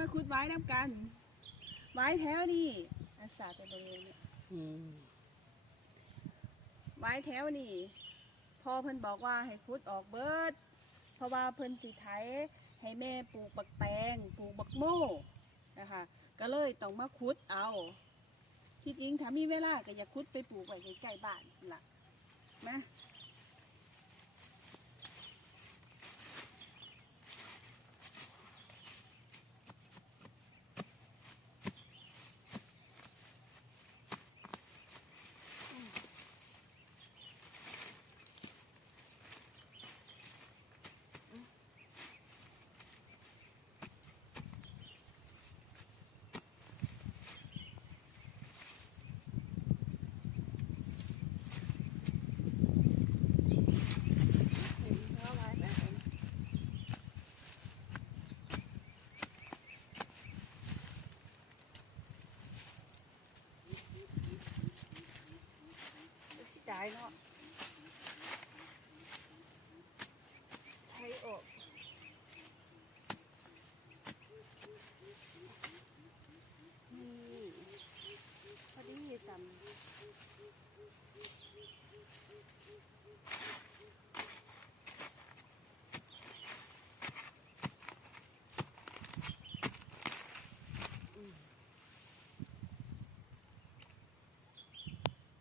มาขุดไว้น้ำกันไว้แถวนี่อาสาไปบริเวณนี้ไว้แถวนี่พอเพิ่นบอกว่าให้ขุดออกเบิดเพราะว่าเพิ่นสิไถให้แม่ปลูกบักแตงปลูกบักโม่นะคะก็เลยต้องมาขุดเอาที่จริงถ้ามีเวลาก็อยากขุดไปปลูกไว้ใกล้ๆบ้านล่ะนะ